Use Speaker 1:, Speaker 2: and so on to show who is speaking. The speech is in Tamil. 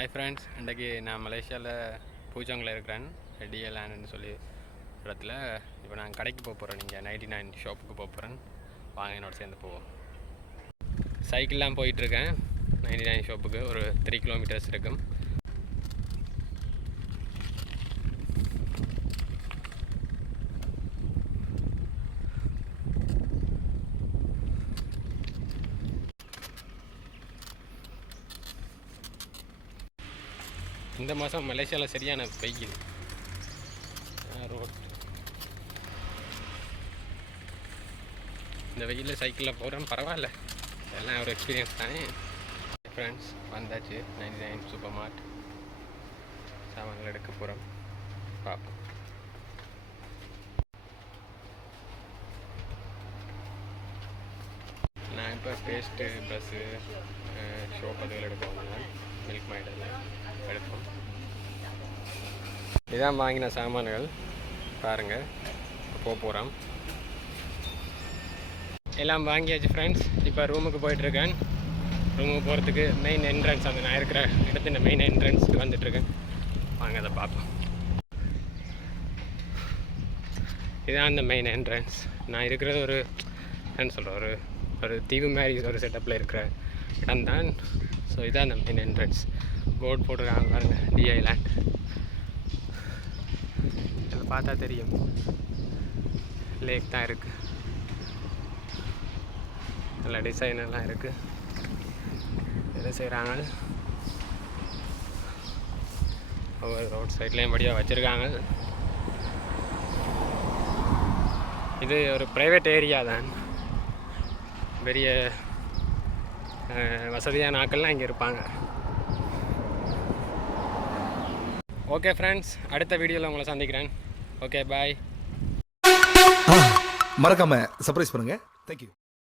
Speaker 1: ஹாய் ஃப்ரெண்ட்ஸ் இன்றைக்கி நான் மலேசியாவில் பூஜாங்கில் இருக்கிறேன். டிஎல்ஆன்னு சொல்லி இடத்துல. இப்போ நான் கடைக்கு போக போகிறேன் நீங்கள் நைன்டி நைன் ஷாப்புக்கு போக போகிறேன் வாங்க என்னோட சேர்ந்து போவோம். சைக்கிள்லாம் போயிட்டுருக்கேன் நைன்டி நைன் ஷாப்புக்கு ஒரு த்ரீ கிலோமீட்டர்ஸ் இருக்கும். இந்த மாதம் மலேசியாவில் சரியான வெயில். ரோட் இந்த வெயிலில் சைக்கிளில் போகிறேன் பரவாயில்ல. எல்லாம் ஒரு எக்ஸ்பீரியன்ஸ் தானே. ஃப்ரெண்ட்ஸ் வந்தாச்சு. நைன்டி நைன் சூப்பர் மார்ட் சாமான்கள் எடுக்க போகிறோம் பார்ப்போம். நான் இப்போ பேஸ்ட்டு ப்ரஷ்ஷு ஷோப் அதுகள் எடுப்போம் மில்க் மைடில் எடுப்போம் இதான் வாங்கின சாமான்கள். பாருங்கள் போக போகிறோம் எல்லாம் வாங்கியாச்சு ஃப்ரெண்ட்ஸ் இப்போ ரூமுக்கு போயிட்டுருக்கேன். ரூமுக்கு போகிறதுக்கு மெயின் என்ட்ரன்ஸ் அந்த நான் இருக்கிற இடத்துல மெயின் என்ட்ரன்ஸ்க்கு வந்துட்டுருக்கேன். வாங்க அதை பார்ப்போம். இதான் அந்த மெயின் என்ட்ரன்ஸ் நான் இருக்கிறது ஒரு என்ன சொல்கிறேன் ஒரு ஒரு தீவு மாதிரி ஒரு செட்டப்பில் இருக்கிற இடம் தான் ஸோ இதான் அந்த மெயின் என்ட்ரன்ஸ் போர்டு போட்டிருக்காங்க பாருங்க டிஐ லேண்ட் இதை பார்த்தா தெரியும். லேக் தான் இருக்குது நல்ல டிசைன் எல்லாம் இருக்குது என்ன செய்கிறாங்க ஒவ்வொரு ரோட் சைட்லேயும் படியாக வச்சுருக்காங்க. இது ஒரு ப்ரைவேட் ஏரியா தான். பெரிய வசதியான ஆட்கள்லாம் இங்கே இருப்பாங்க. ஓகே ஃப்ரெண்ட்ஸ் அடுத்த வீடியோவில் உங்களை சந்திக்கிறேன். ஓகே பாய்
Speaker 2: மறக்காமல் சர்ப்ரைஸ் பண்ணுங்கள் தேங்க்யூ